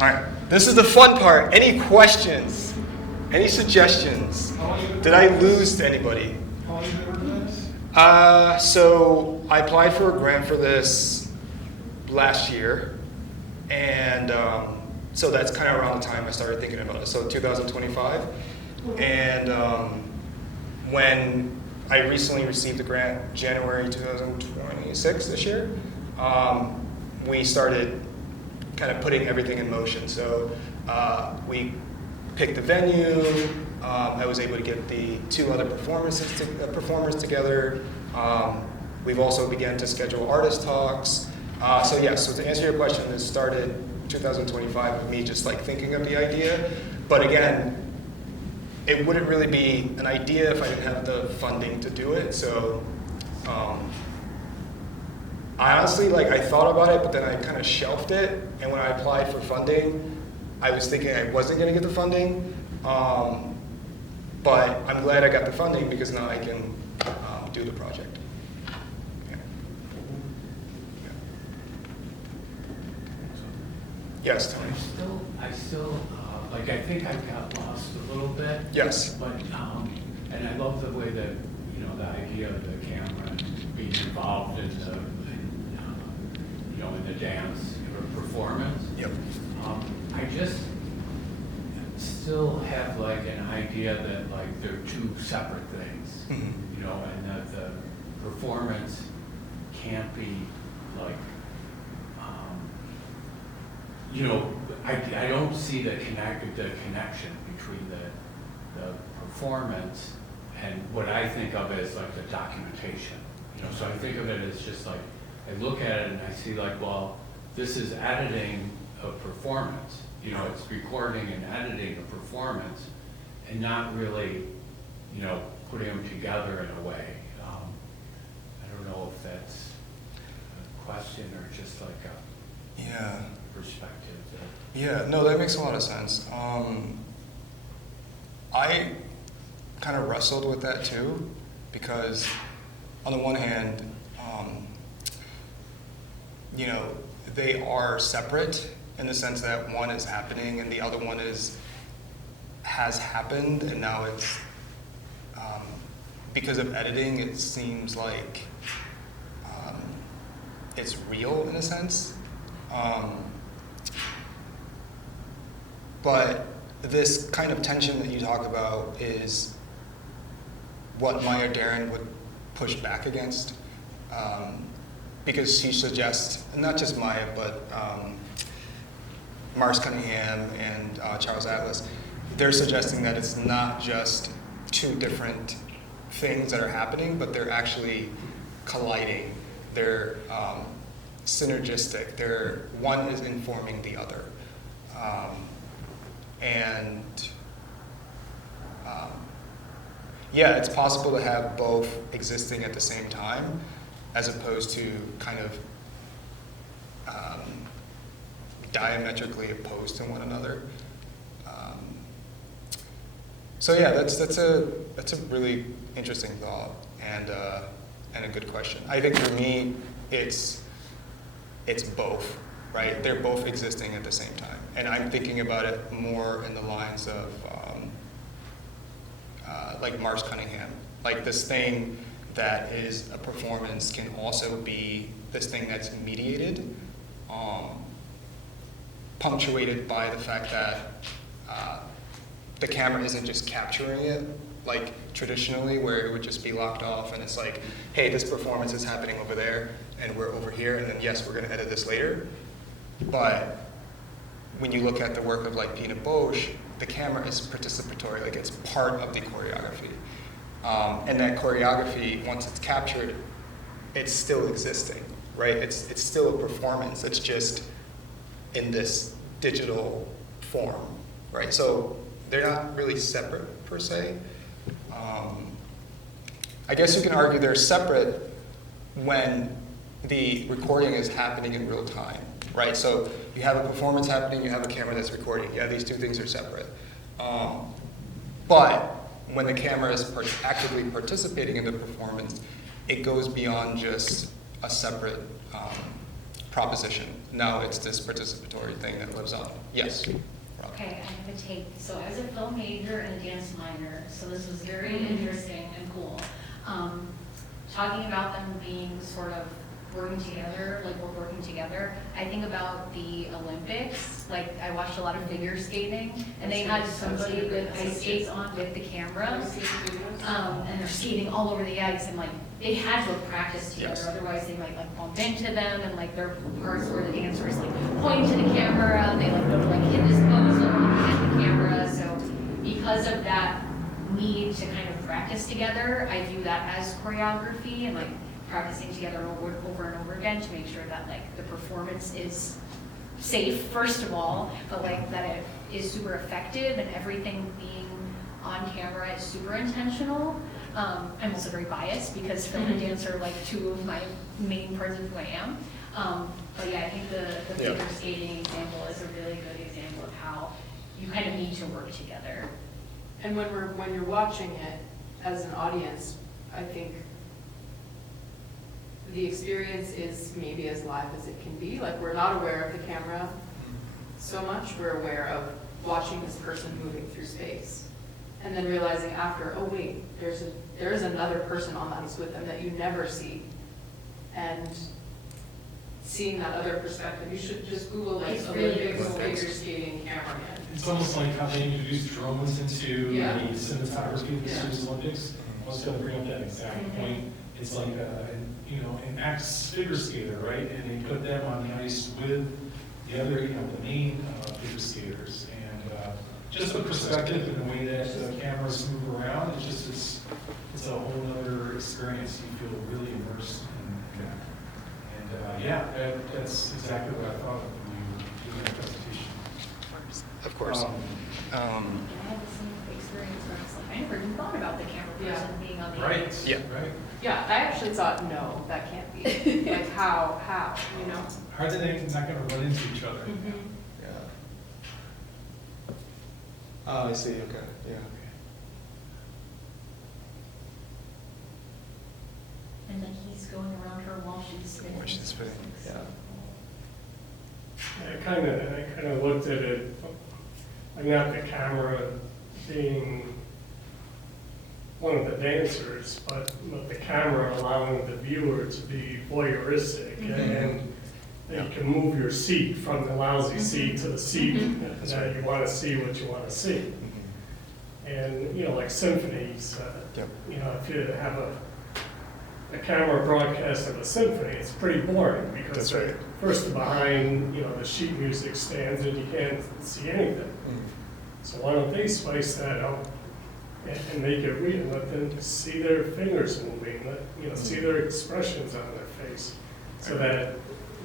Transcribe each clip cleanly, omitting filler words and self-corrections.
All right, this is the fun part. Any questions? Any suggestions? Did I lose anybody? So I applied for a grant for this last year, and so that's kind of around the time I started thinking about it. So 2025, and when I recently received the grant, January 2026 this year, we started kind of putting everything in motion. So we picked the venue. I was able to get the 2 other performers together. We've also begun to schedule artist talks. So to answer your question, it started 2025 with me just like thinking of the idea. But again, it wouldn't really be an idea if I didn't have the funding to do it. So I honestly, I thought about it, but then I kind of shelved it. And when I applied for funding, I was thinking I wasn't going to get the funding. But I'm glad I got the funding because now I can do the project. Yeah. Yeah. Yes, Tony. I still, I think I got lost a little bit. Yes. But, and I love the way that, the idea of the camera being involved in the, in the dance or performance. Yep. I just still have an idea that they're 2 separate things, Mm-hmm. And that the performance can't be I don't see the connection between the performance and what I think of as the documentation. So I think of it as just I look at it and I see well, this is editing a performance. It's recording and editing a performance and not really, putting them together in a way. I don't know if that's a question or just a perspective. Yeah, no, that makes a lot of sense. I kind of wrestled with that too, because on the one hand, they are separate in the sense that one is happening and the other one has happened, and now it's because of editing, it seems like it's real in a sense. But this kind of tension that you talk about is what Maya Deren would push back against, because she suggests, not just Maya, but Mars Cunningham and Charles Atlas, they're suggesting that it's not just 2 different things that are happening, but they're actually colliding. They're synergistic. One is informing the other. It's possible to have both existing at the same time, as opposed to kind of diametrically opposed to one another. That's a really interesting thought and a good question. I think for me, it's both, right? They're both existing at the same time, and I'm thinking about it more in the lines of Mars Cunningham, this thing that is a performance can also be this thing that's mediated, punctuated by the fact that the camera isn't just capturing it like traditionally, where it would just be locked off and it's hey, this performance is happening over there and we're over here, and then yes, we're going to edit this later. But when you look at the work of Pina Bausch, the camera is participatory, it's part of the choreography. And that choreography, once it's captured, it's still existing, right? It's still a performance. It's just in this digital form, right? So they're not really separate per se. I guess you can argue they're separate when the recording is happening in real time, right? So you have a performance happening, you have a camera that's recording. Yeah, these 2 things are separate. But when the camera is actively participating in the performance, it goes beyond just a separate proposition. No, it's this participatory thing that lives on. Yes. Rob. Okay, I have a take. So I was a film major and a dance minor, so this was very interesting and cool. Talking about them being sort of working together, like we're working together. I think about the Olympics, like I watched a lot of figure skating, and they had somebody with ice skates on with the camera, and they're skating all over the ice, and like they had to have practiced together, Yes. otherwise they might like bump into them, and like there are parts where the dancer is like pointing to the camera, and they like go to like hit this pose and looking at the camera. So because of that need to kind of practice together, I view that as choreography and like practicing together over and over again to make sure that like the performance is safe, first of all, but like that it is super effective and everything being on camera is super intentional. I'm also very biased because film and dance are like two of my main parts of who I am. But yeah, I think the figure skating example is a really good example of how you kind of need to work together. And when you're watching it as an audience, I think the experience is maybe as live as it can be. Like, we're not aware of the camera so much. We're aware of watching this person moving through space. And then realizing after, oh wait, there's another person on the ice with them that you never see. And seeing that other perspective, you should just Google like Olympics figure skating cameraman. It's almost like how they introduced drones into the Yeah. cinematography of the Student Olympics. I was going to bring up that exact point. It's like, an ex-figure skater, right? And they put them on the ice with the other, the main figure skaters. And just the perspective and the way that the cameras move around, it's a whole other experience. You feel really immersed in that. And that's exactly what I thought of when you were doing that presentation. Of course. I had the same experience where I was like, I never even thought about the camera person being on the Right. ice. Yeah. Right. Yeah, I actually thought, no, that can't be. Like, how, you know? How are they not going to run into each other? Yeah. Oh, I see. Okay. Yeah. And then he's going around her while she's spinning. While she's spinning. Yeah. I kind of looked at it, not the camera being one of the dancers, but the camera allowing the viewer to be voyeuristic, and you can move your seat from the lousy seat to the seat that you want to see what you want to see. And like symphonies, if you have a camera broadcast of a symphony, it's pretty boring because first behind the sheet music stands and you can't see anything. So why don't they spice that up and make it real? Let them see their fingers moving, see their expressions on their face, so that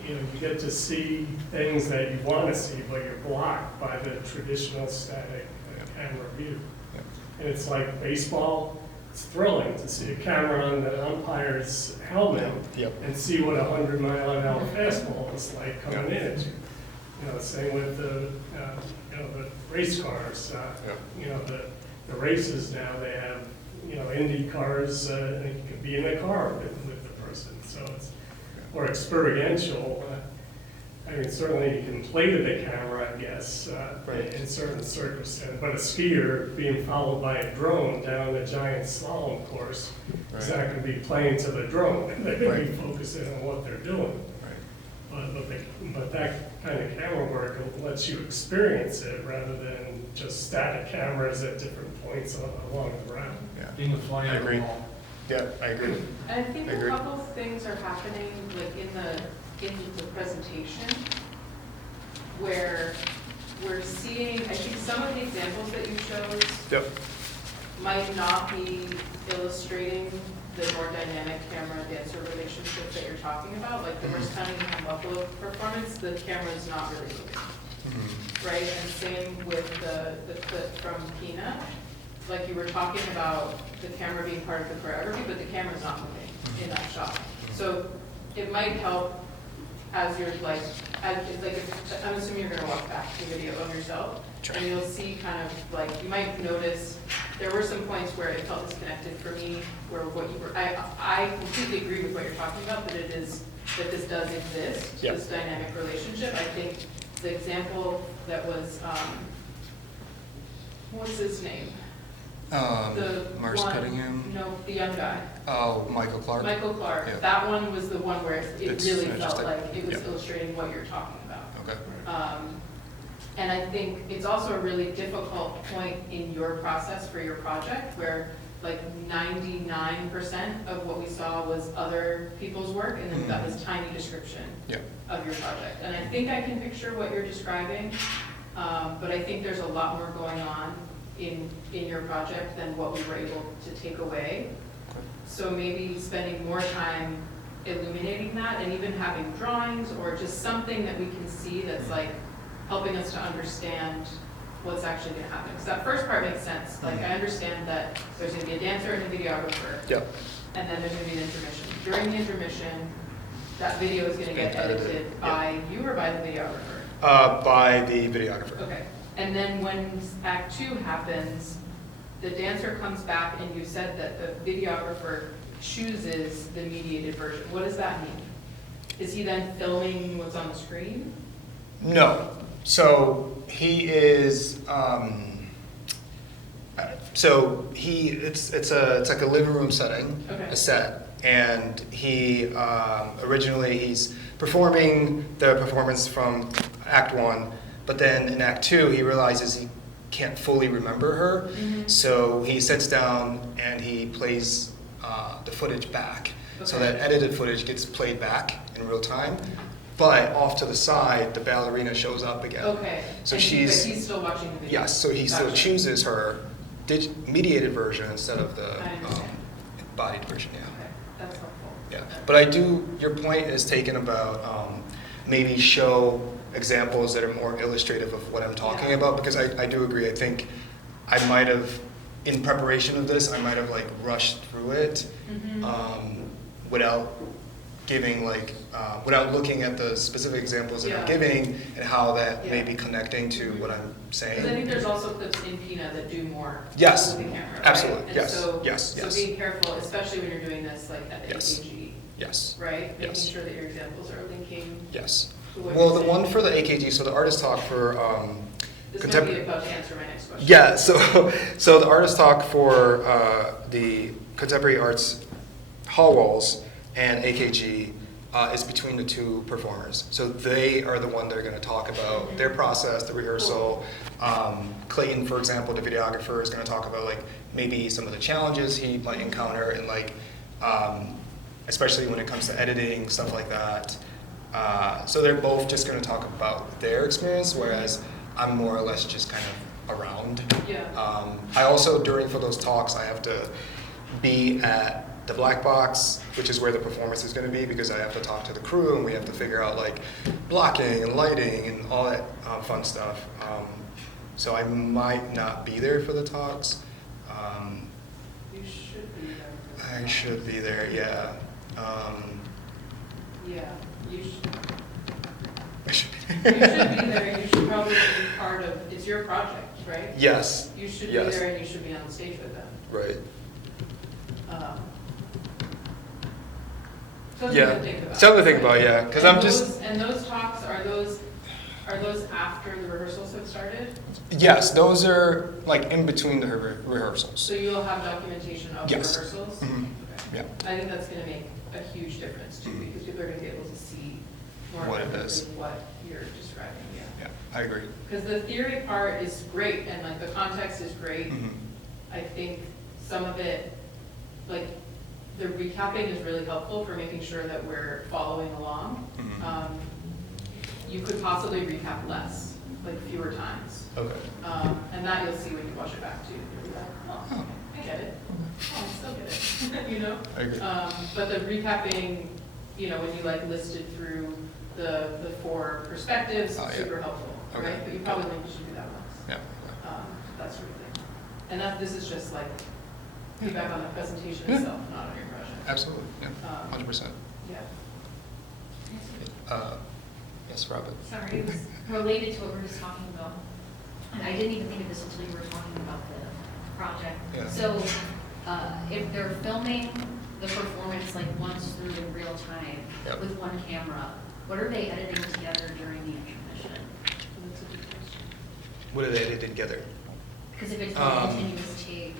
you get to see things that you want to see, but you're blocked by the traditional static camera view. And it's like baseball. It's thrilling to see a camera on the umpire's helmet and see what a 100-mile-an-hour fastball is like coming in at you. Same with the race cars. The races now, they have Indy cars, and you can be in a car with the person. So it's more experiential. Certainly you can play to the camera, I guess, in certain circumstances. But a skier being followed by a drone down a giant slalom course is not going to be playing to the drone. They're going to be focusing on what they're doing. But that kind of camera work lets you experience it rather than just static cameras at different points along the route. Being a fly on the wall. Yeah, I agree. And I think a couple of things are happening, like in the presentation, where we're seeing, I think some of the examples that you chose might not be illustrating the more dynamic camera-dancer relationship that you're talking about. Like the Merce County and Buffalo performance, the camera's not really moving, right? And same with the clip from Pina. Like you were talking about the camera being part of the choreography, but the camera's not moving in that shot. So it might help as you're I'm assuming you're gonna watch back the video of yourself, and you'll see kind of like, you might notice there were some points where it felt disconnected for me, where what you were, I completely agree with what you're talking about, that it is that this does exist, Yeah. this dynamic relationship. I think the example that was, what's his name? The Mars one- Cunningham. No, the young guy. Oh, Michael Clark. Michael Clark. Yeah. That one was the one where it It's really synergistic. felt like it was Yeah. illustrating what you're talking about. Okay. And I think it's also a really difficult point in your process for your project where like 99% of what we saw was other people's work and then that was tiny description Yeah. of your project. And I think I can picture what you're describing, but I think there's a lot more going on in your project than what we were able to take away. So maybe spending more time illuminating that and even having drawings or just something that we can see that's like helping us to understand what's actually going to happen. Because that first part makes sense. Like I understand that there's going to be a dancer and a videographer, Yep. and then there's going to be an intermission. During the intermission, that video is going to get Edited, edited by you or by the videographer? By the videographer. Okay. And then when Act 2 happens, the dancer comes back and you said that the videographer chooses the mediated version. What does that mean? Is he then filming what's on the screen? No. So he is. It's like a living room setting, Okay. a set, and he originally he's performing the performance from Act 1, but then in Act 2 he realizes he can't fully remember her, so he sits down and he plays the footage back. So Okay. that edited footage gets played back in real time. But off to the side, the ballerina shows up again. Okay. So And she's- but he's still watching the video? Yes, so he still Gotcha. chooses her mediated version instead of the I understand. embodied version, yeah. Okay, that's helpful. Yeah, but I do, your point is taken about maybe show examples that are more illustrative of what I'm talking Yeah. about, because I do agree. I think I might have, in preparation of this, I might have like rushed through it without giving like, without looking at the specific examples that Yeah. I'm giving and how that may Yeah. be connecting to what I'm Because I think saying. there's also clips in PINA that do more Yes, with the camera, right? absolutely. And Yes, so- yes, yes. So being careful, especially when you're doing this like at the Yes. AKG, Yes, right? Making Yes. sure that your examples are linking yes. to what Well, you're the saying. one for the AKG, so the artist talk for This might contemporary. be about to answer my next question. Yeah, so the artist talk for the contemporary arts hall walls and AKG is between the two performers. So they are the one that are going to talk about their process, the rehearsal. Clayton, for example, the videographer, is going to talk about like maybe some of the challenges he might encounter and like especially when it comes to editing, stuff like that. So they're both just going to talk about their experience, whereas I'm more or less just kind of around. Yeah. I also, for those talks, I have to be at the black box, which is where the performance is going to be, because I have to talk to the crew and we have to figure out like blocking and lighting and all that fun stuff. So I might not be there for the talks. You should be there. I should be there, yeah. Yeah, you should. I should You should be there, you should probably be part of, it's your project, right? Yes, You should be yes. there and you should be on stage with them. right. Something Yeah. to think about. Something to think about, yeah, 'cause I'm just- And those talks, are those after the rehearsals have started? Yes, those are like in between the rehearsals. So you'll have documentation of the Yes. rehearsals? Mhm. Okay. Yeah. I think that's gonna make a huge difference too, Mhm. because people are gonna be able to see more What it effectively is. what you're describing, yeah. Yeah, I agree. Because the theory part is great, and like the context is great. Mhm. I think some of it, like, the recapping is really helpful for making sure that we're following along. Mhm. You could possibly recap less, like fewer times. Okay. And that you'll see when you watch it back too. You'll be like, oh, okay, I get it. Oh, I still get it, you know? I agree. But the recapping, you know, when you like listed through the four perspectives, Oh, yeah. super helpful, Okay. right? But you probably think you should do that once. Yeah. That sort of thing. And this is just like feedback on the presentation Yeah. itself, not on your project. Absolutely, yeah, 100%. Yeah. Yes, Robin. Sorry, it was related to what we were just talking about. And I didn't even think of this until you were talking about the project. Yeah. So if they're filming the performance like once through in real time Yep. with one camera, what are they editing together during the intermission? That's a good question. What are they edited together? Because if it's a continuous take.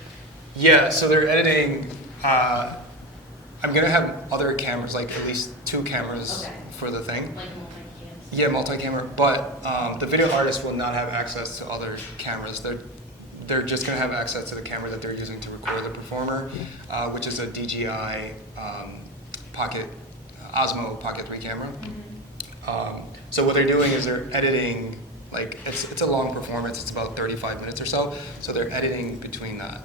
Yeah, so they're editing. I'm gonna have other cameras, like at least 2 cameras Okay. for the thing. Like multi-cams? Yeah, multi-camera, but the video artist will not have access to other cameras. They're just going to have access to the camera that they're using to record the performer, which is a DJI Pocket Osmo Pocket 3 camera. So what they're doing is they're editing, like it's a long performance. It's about 35 minutes or so. So they're editing between that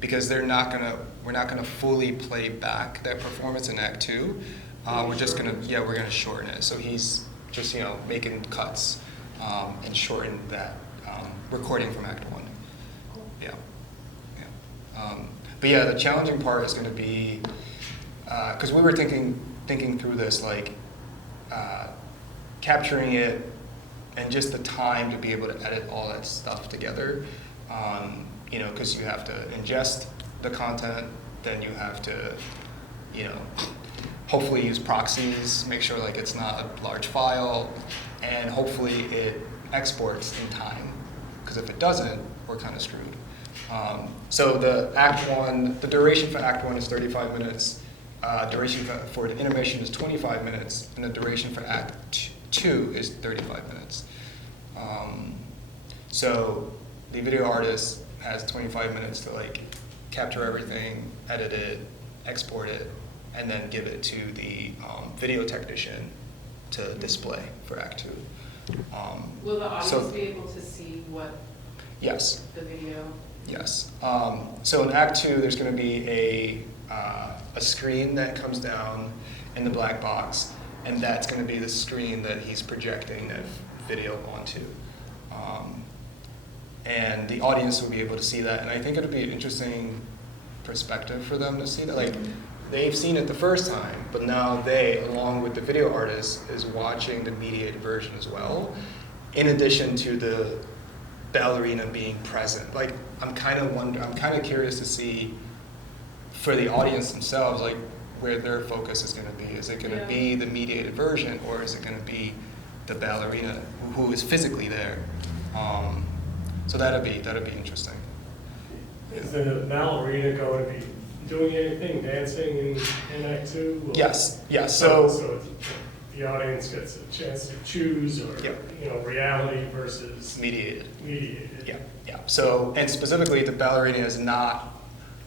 because we're not gonna fully play back that performance in Act 2. We're just we're gonna shorten it. So he's just making cuts and shorten that recording from Act 1. Yeah. But yeah, the challenging part is going to be because we were thinking through this, like capturing it and just the time to be able to edit all that stuff together. Because you have to ingest the content, then you have to, hopefully use proxies, make sure like it's not a large file, and hopefully it exports in time. Because if it doesn't, we're kind of screwed. So the duration for Act 1 is 35 minutes. Duration for the intermission is 25 minutes, and the duration for Act 2 is 35 minutes. So the video artist has 25 minutes to like capture everything, edit it, export it, and then give it to the video technician to display for Act 2. Will the audience so- be able to see what Yes. the video? Yes. So in Act 2, there's going to be a screen that comes down in the black box, and that's going to be the screen that he's projecting that video onto. And the audience will be able to see that, and I think it'll be an interesting perspective for them to see that. Like, they've seen it the first time, but now they, along with the video artist, is watching the mediated version as well, in addition to the ballerina being present. Like, I'm kind of curious to see for the audience themselves, like where their focus is going to be. Is it going to be the mediated version, or is it going to be the ballerina who is physically there? So that'd be interesting. Is the ballerina going to be doing anything, dancing in Act 2? Or- Yes. So the audience gets a chance to choose, or Yep. reality versus Mediated. mediated. Yeah. So, and specifically, the ballerina is not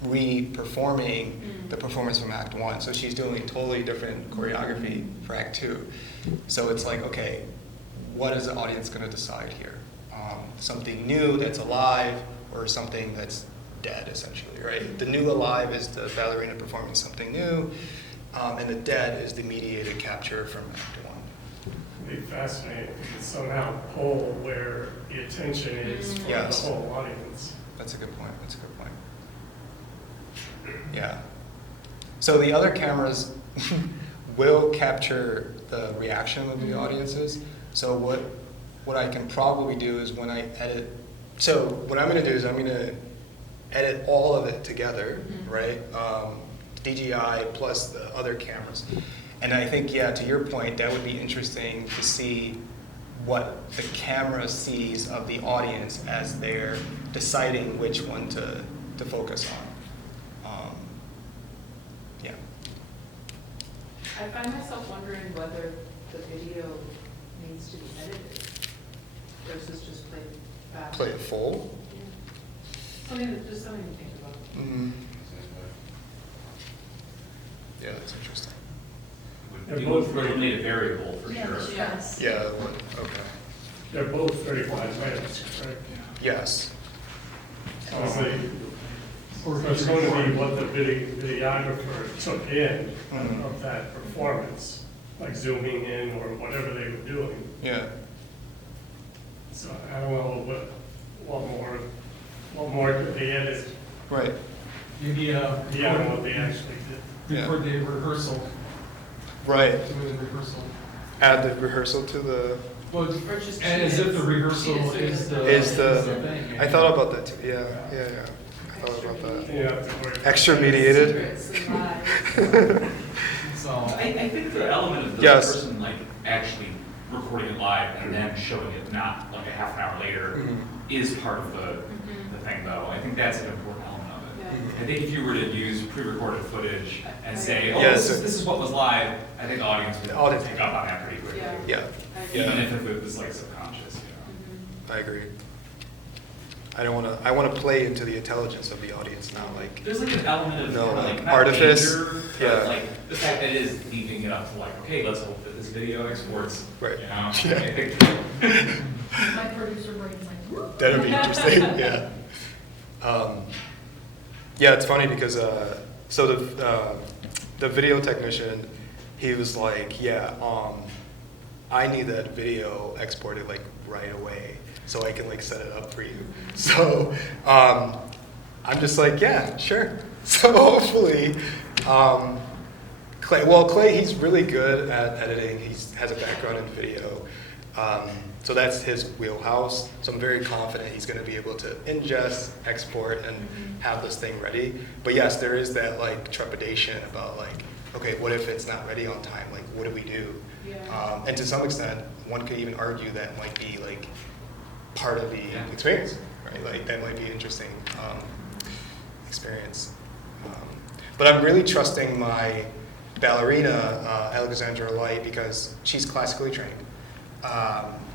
re-performing the performance from Act 1. So she's doing a totally different choreography for Act 2. So it's like, okay, what is the audience going to decide here? Something new that's alive, or something that's dead, essentially, right? The new alive is the ballerina performing something new, and the dead is the mediated capture from Act 1. It'd be fascinating if you could somehow pull where the attention is for Yes. the whole audience. That's a good point. Yeah. So the other cameras will capture the reaction of the audiences. So what I can probably do is when I edit, so what I'm going to do is I'm going to edit all of it together, right? DJI plus the other cameras. And I think, to your point, that would be interesting to see what the camera sees of the audience as they're deciding which one to focus on. Yeah. I find myself wondering whether the video needs to be edited versus just played back. Play it full. Just something to think about. Mm-hmm. Yeah, that's interesting. They're both We'll need a variable for Yeah, sure. the stress. Yeah, okay. They're both 35 minutes, correct? Yes. Obviously, it's going to be what the videographer took in Mhm. of that performance, like zooming in or whatever they were doing. Yeah. So I don't know what more did they edit Right. Maybe beyond what they actually did. Yeah. record the rehearsal, Right. do the rehearsal. Add the rehearsal to the. Well, Or just and as if the rehearsal cheat it. is the Is the. thing. I thought about that too. Yeah. thought about that. You have to work. Extra mediated. Secrets and lies. So, I think the element of the Yes. person like actually recording it live and then showing it not like a half an hour later Mhm. is part of the thing though. I think that's an important element of it. Yeah. I think if you were to use pre-recorded footage and say, oh, Yeah, this, so- is, this is what was live, I think the audience would The audience- pick up on that pretty quickly. Yeah. Yeah, I agree. Even if it was like subconscious, you know. I agree. I want to play into the intelligence of the audience, not like, There's like an element of No, kind of, like, like not artifice. danger, Yeah. but like the fact that it is leaving it up to like, okay, let's hope that this video exports. Right. You know, Yeah. I think My producer brain's like, whoop. that'd be interesting, yeah. Yeah, it's funny because, so the video technician, he was like, yeah, I need that video exported like right away so I can like set it up for you. So I'm just like, yeah, sure. So hopefully, Clay, he's really good at editing. He has a background in video. So that's his wheelhouse. So I'm very confident he's going to be able to ingest, export, and have this thing ready. But yes, there is that like trepidation about like, okay, what if it's not ready on time? Like, what do we do? Yeah. And to some extent, one could even argue that might be like part of the Yeah. experience, right? Like that might be an interesting experience. But I'm really trusting my ballerina, Alexandra Light, because she's classically trained.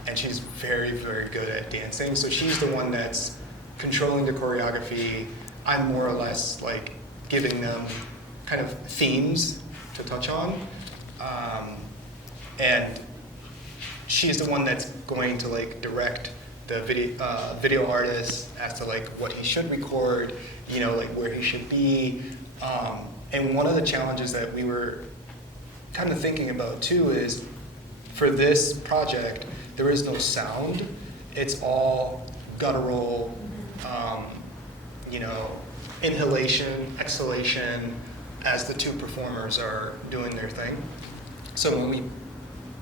And she's very, very good at dancing. So she's the one that's controlling the choreography. I'm more or less like giving them kind of themes to touch on. And she's the one that's going to like direct the video artist as to like what he should record, you know, like where he should be. And one of the challenges that we were kind of thinking about too is for this project, there is no sound. It's all guttural, you know, inhalation, exhalation as the two performers are doing their thing. So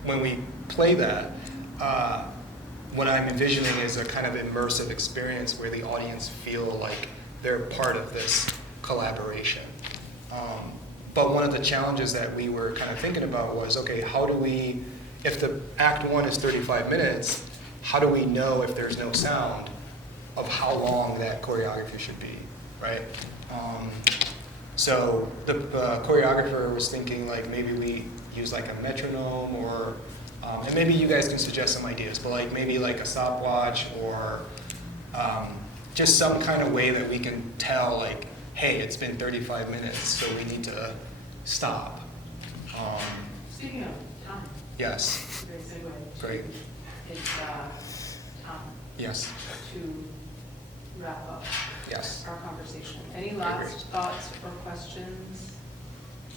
when we play that, what I'm envisioning is a kind of immersive experience where the audience feel like they're part of this collaboration. But one of the challenges that we were kind of thinking about was, okay, how do we, if the act one is 35 minutes, how do we know if there's no sound of how long that choreography should be, right? So the choreographer was thinking like maybe we use like a metronome or, and maybe you guys can suggest some ideas, but like maybe like a stopwatch or just some kind of way that we can tell like, hey, it's been 35 minutes, so we need to stop. Speaking of time, Yes, great segue. great, It's time yes, to wrap up yes. our conversation. Any last thoughts or questions?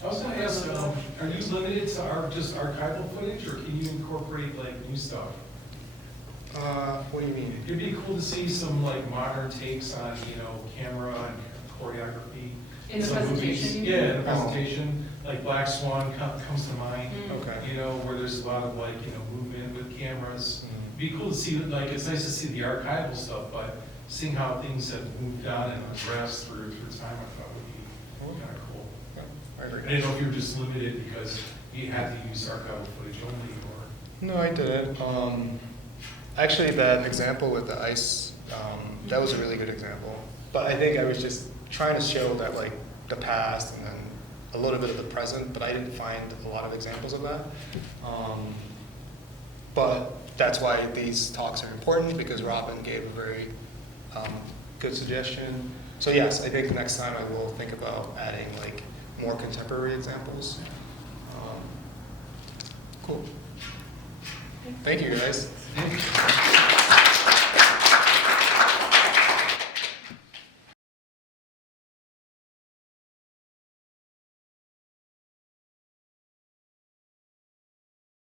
I was gonna ask, are you limited to just archival footage, or can you incorporate like new stuff? What do you mean? It'd be cool to see some like modern takes on, you know, camera and choreography. In the Some movies. presentation, you mean? Yeah, in the presentation, like Black Swan comes to mind. Okay. You know, where there's a lot of like, you know, movement with cameras. Mhm. It'd be cool to see, like, it's nice to see the archival stuff, but seeing how things have moved on and progressed through time, I thought would be kind of cool. Yeah, I I agree. didn't know if you were just limited because you had to use archival footage only, or. No, I didn't. Actually, that example with the ice, that was a really good example. But I think I was just trying to show that like the past and then a little bit of the present, but I didn't find a lot of examples of that. But that's why these talks are important, because Robin gave a very good suggestion. So yes, I think next time I will think about adding like more contemporary examples. Cool. Thank you, guys.